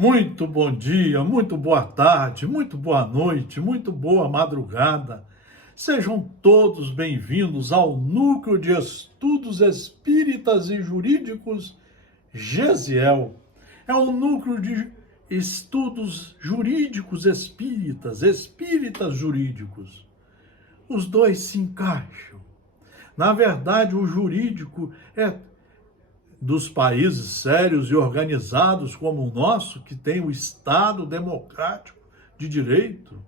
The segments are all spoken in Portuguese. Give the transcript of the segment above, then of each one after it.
Muito bom dia, muito boa tarde, muito boa noite, muito boa madrugada. Sejam todos bem-vindos ao Núcleo de Estudos Espíritas e Jurídicos GESIEL. É um núcleo de estudos jurídicos espíritas, espíritas jurídicos. Os dois se encaixam. Na verdade, o jurídico é dos países sérios e organizados como o nosso, que tem o Estado democrático de direito,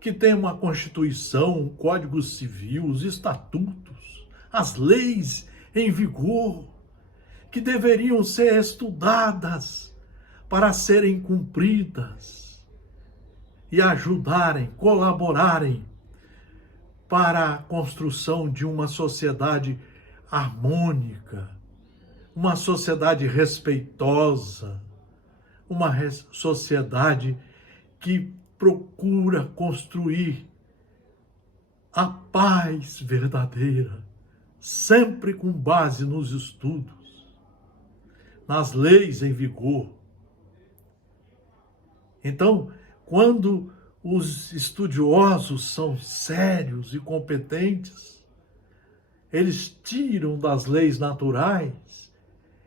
que tem uma Constituição, um Código Civil, os estatutos, as leis em vigor, que deveriam ser estudadas para serem cumpridas e ajudarem, colaborarem para a construção de uma sociedade harmônica, uma sociedade respeitosa, uma sociedade que procura construir a paz verdadeira, sempre com base nos estudos, nas leis em vigor. Então, quando os estudiosos são sérios e competentes, eles tiram das leis naturais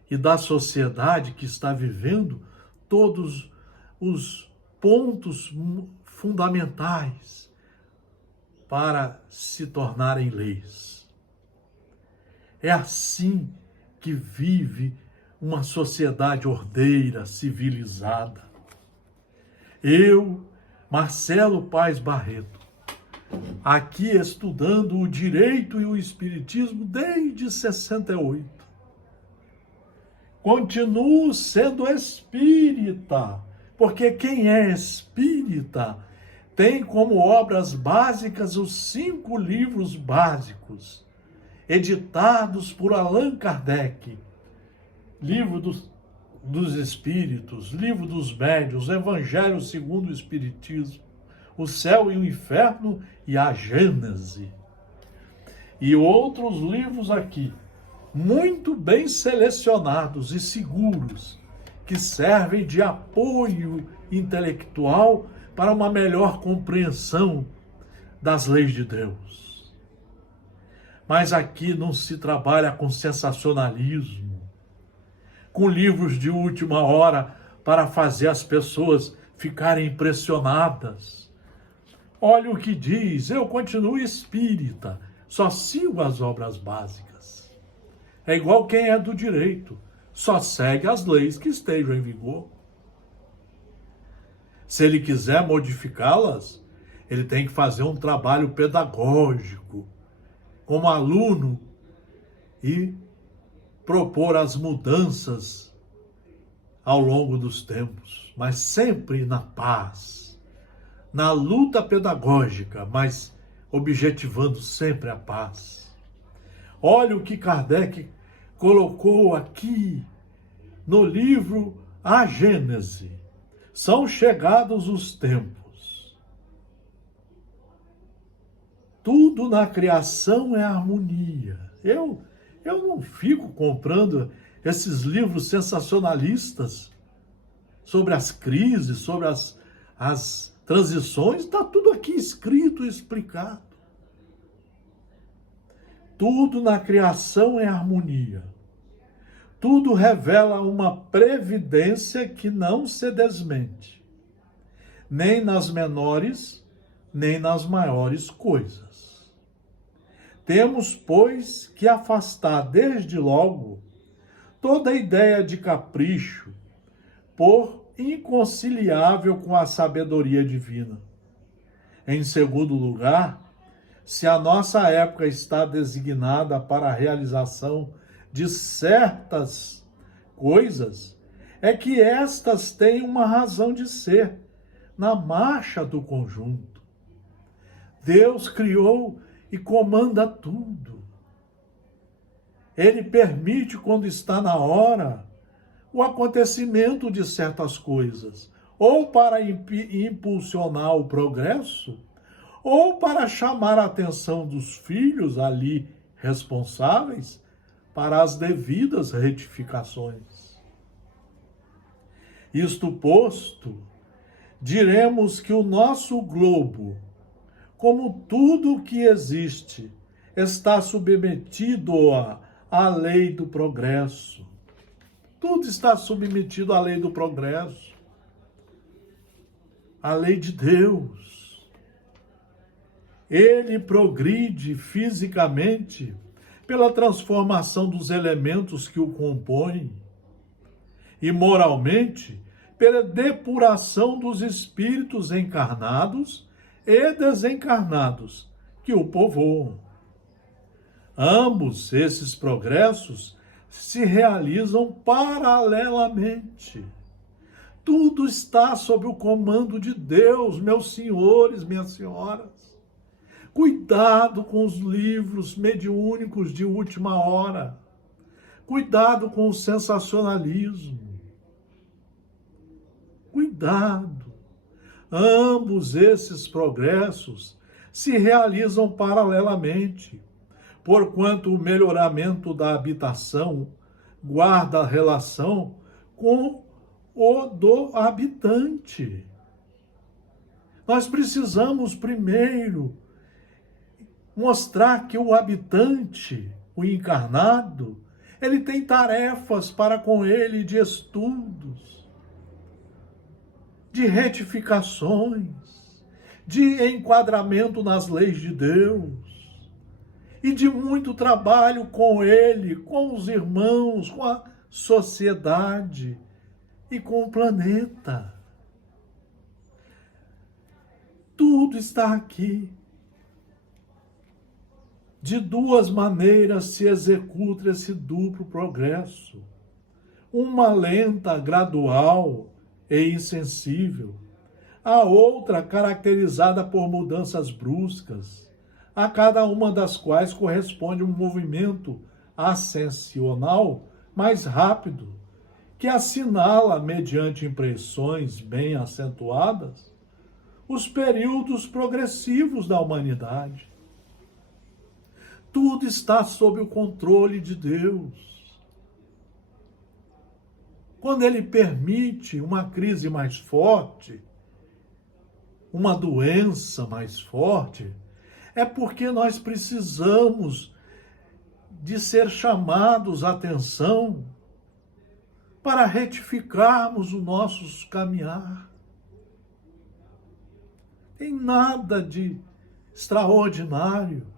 e da sociedade que está vivendo todos os pontos fundamentais para se tornarem leis. É assim que vive uma sociedade ordeira, civilizada. Eu, Marcelo Paes Barreto, aqui estudando o direito e o espiritismo desde 68. Continuo sendo espírita, porque quem é espírita tem como obras básicas os 5 livros básicos, editados por Allan Kardec: Livro dos Espíritos, Livro dos Médiuns, Evangelho segundo o Espiritismo, O Céu e o Inferno e a Gênese. E outros livros aqui, muito bem selecionados e seguros, que servem de apoio intelectual para uma melhor compreensão das leis de Deus. Mas aqui não se trabalha com sensacionalismo, com livros de última hora para fazer as pessoas ficarem impressionadas. Olha o que diz: eu continuo espírita, só sigo as obras básicas. É igual quem é do direito, só segue as leis que estejam em vigor. Se ele quiser modificá-las, ele tem que fazer um trabalho pedagógico, como aluno, e propor as mudanças ao longo dos tempos, mas sempre na paz, na luta pedagógica, mas objetivando sempre a paz. Olha o que Kardec colocou aqui no livro A Gênese: são chegados os tempos. Tudo na criação é harmonia. Eu não fico comprando esses livros sensacionalistas sobre as crises, sobre as transições. Está tudo aqui escrito e explicado. Tudo na criação é harmonia. Tudo revela uma previdência que não se desmente, nem nas menores, nem nas maiores coisas. Temos, pois, que afastar desde logo toda ideia de capricho, por inconciliável com a sabedoria divina. Em segundo lugar, se a nossa época está designada para a realização de certas coisas, é que estas têm uma razão de ser na marcha do conjunto. Deus criou e comanda tudo. Ele permite, quando está na hora, o acontecimento de certas coisas, ou para impulsionar o progresso, ou para chamar a atenção dos filhos ali responsáveis para as devidas retificações. Isto posto, diremos que o nosso globo, como tudo o que existe, está submetido à lei do progresso. Tudo está submetido à lei do progresso, à lei de Deus. Ele progride fisicamente pela transformação dos elementos que o compõem e moralmente pela depuração dos espíritos encarnados e desencarnados que o povoam. Ambos esses progressos se realizam paralelamente. Tudo está sob o comando de Deus, meus senhores, minhas senhoras. Cuidado com os livros mediúnicos de última hora. Cuidado com o sensacionalismo. Cuidado. Ambos esses progressos se realizam paralelamente, porquanto o melhoramento da habitação guarda relação com o do habitante. Nós precisamos primeiro mostrar que o habitante, o encarnado, ele tem tarefas para com ele de estudos, de retificações, de enquadramento nas leis de Deus e de muito trabalho com ele, com os irmãos, com a sociedade e com o planeta. Tudo está aqui. De duas maneiras se executa esse duplo progresso. Uma lenta, gradual e insensível. A outra caracterizada por mudanças bruscas, a cada uma das quais corresponde um movimento ascensional mais rápido, que assinala, mediante impressões bem acentuadas, os períodos progressivos da humanidade. Tudo está sob o controle de Deus. Quando Ele permite uma crise mais forte, uma doença mais forte, é porque nós precisamos de ser chamados à atenção para retificarmos o nosso caminhar. Tem nada de extraordinário.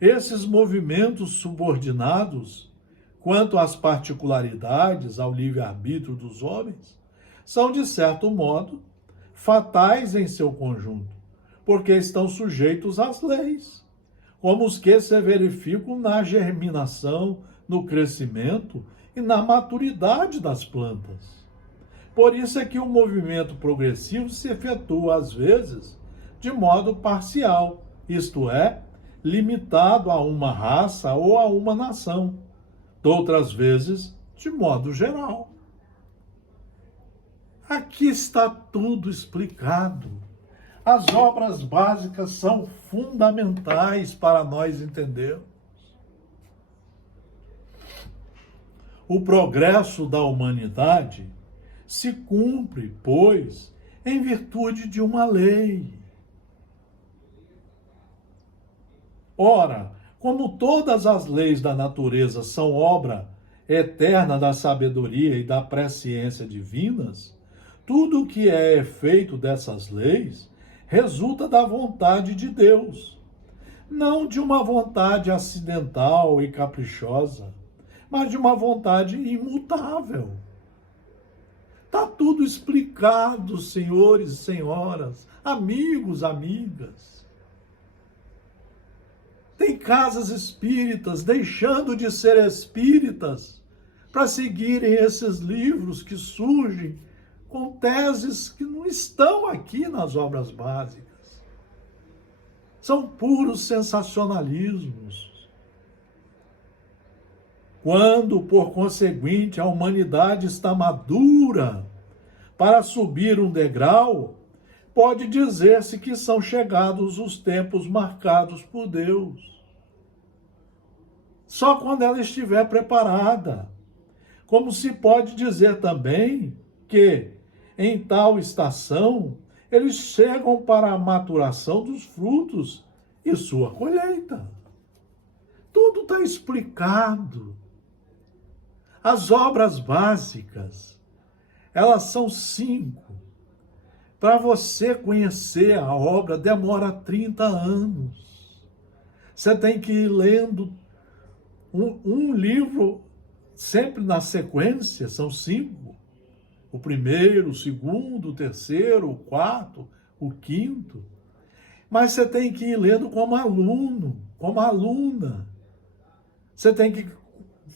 Esses movimentos subordinados, quanto às particularidades, ao livre-arbítrio dos homens, são, de certo modo, fatais em seu conjunto, porque estão sujeitos às leis, como os que se verificam na germinação, no crescimento e na maturidade das plantas. Por isso é que o movimento progressivo se efetua, às vezes, de modo parcial, isto é, limitado a uma raça ou a uma nação, outras vezes, de modo geral. Aqui está tudo explicado. As obras básicas são fundamentais para nós entendermos. O progresso da humanidade se cumpre, pois, em virtude de uma lei. Ora, como todas as leis da natureza são obra eterna da sabedoria e da presciência divinas, tudo o que é efeito dessas leis resulta da vontade de Deus, não de uma vontade acidental e caprichosa, mas de uma vontade imutável. Está tudo explicado, senhores e senhoras, amigos, amigas. Tem casas espíritas deixando de ser espíritas para seguirem esses livros que surgem com teses que não estão aqui nas obras básicas. São puros sensacionalismos. Quando, por conseguinte, a humanidade está madura para subir um degrau, pode dizer-se que são chegados os tempos marcados por Deus. Só quando ela estiver preparada. Como se pode dizer também que, em tal estação, eles chegam para a maturação dos frutos e sua colheita. Tudo está explicado. As obras básicas, elas são 5. Para você conhecer a obra, demora 30 anos. Você tem que ir lendo um livro sempre na sequência, são 5. O primeiro, o segundo, o terceiro, o quarto, o quinto. Mas você tem que ir lendo como aluno, como aluna. Você tem que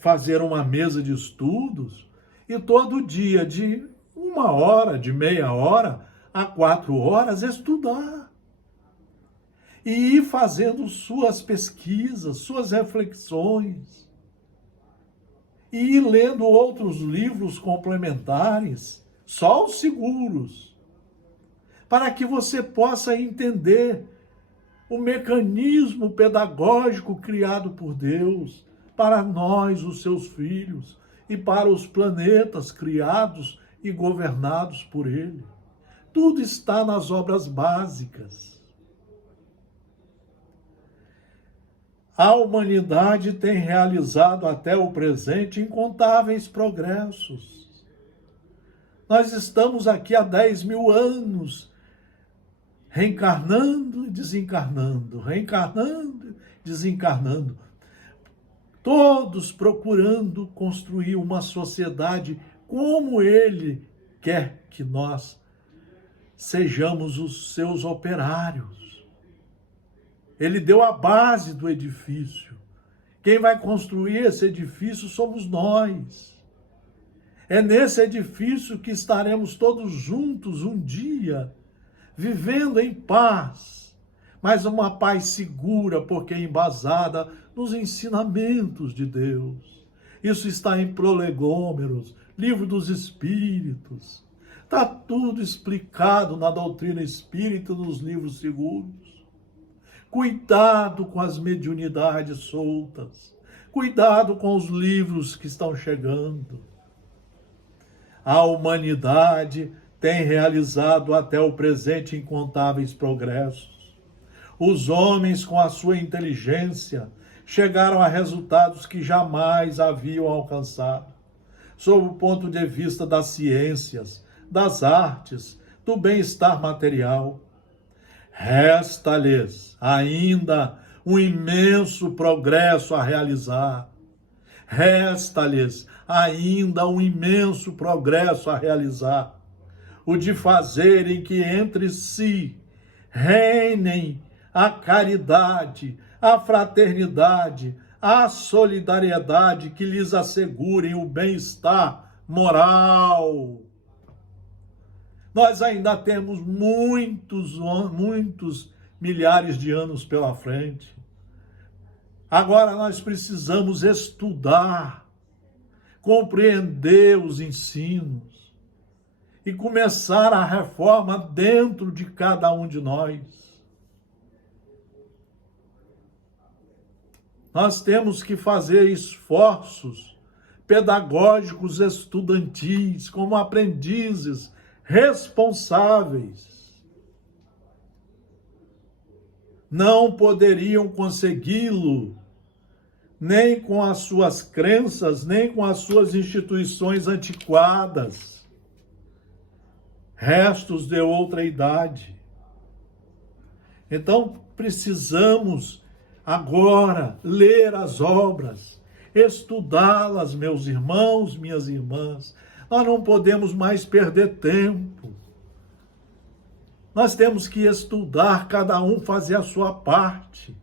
fazer uma mesa de estudos e todo dia, de 1 hora, de meia hora a 4 horas, estudar. E ir fazendo suas pesquisas, suas reflexões. E ir lendo outros livros complementares, só os seguros, para que você possa entender o mecanismo pedagógico criado por Deus para nós, os seus filhos, e para os planetas criados e governados por Ele. Tudo está nas obras básicas. A humanidade tem realizado até o presente incontáveis progressos. Nós estamos aqui há 10.000 anos, reencarnando e desencarnando, reencarnando e desencarnando. Todos procurando construir uma sociedade como Ele quer que nós sejamos os seus operários. Ele deu a base do edifício. Quem vai construir esse edifício somos nós. É nesse edifício que estaremos todos juntos um dia, vivendo em paz, mas uma paz segura, porque embasada nos ensinamentos de Deus. Isso está em Prolegômenos, Livro dos Espíritos. Está tudo explicado na doutrina espírita, nos livros seguros. Cuidado com as mediunidades soltas. Cuidado com os livros que estão chegando. A humanidade tem realizado até o presente incontáveis progressos. Os homens, com a sua inteligência, chegaram a resultados que jamais haviam alcançado, sob o ponto de vista das ciências, das artes, do bem-estar material. Resta-lhes ainda um imenso progresso a realizar. Resta-lhes ainda um imenso progresso a realizar. O de fazerem que entre si reinem a caridade, a fraternidade, a solidariedade que lhes assegurem o bem-estar moral. Nós ainda temos muitos milhares de anos pela frente. Agora nós precisamos estudar, compreender os ensinos e começar a reforma dentro de cada um de nós. Nós temos que fazer esforços pedagógicos estudantis, como aprendizes responsáveis. Não poderiam consegui-lo nem com as suas crenças, nem com as suas instituições antiquadas, restos de outra idade. Então, precisamos agora ler as obras, estudá-las, meus irmãos, minhas irmãs. Nós não podemos mais perder tempo. Nós temos que estudar, cada um fazer a sua parte.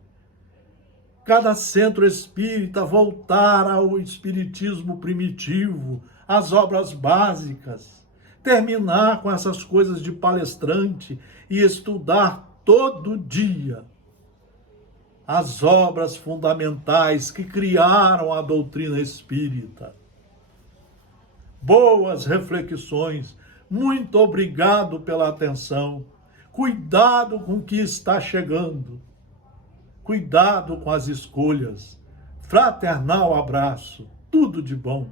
Cada centro espírita voltar ao espiritismo primitivo, às obras básicas, terminar com essas coisas de palestrante e estudar todo dia as obras fundamentais que criaram a doutrina espírita. Boas reflexões. Muito obrigado pela atenção. Cuidado com o que está chegando. Cuidado com as escolhas. Fraternal abraço. Tudo de bom.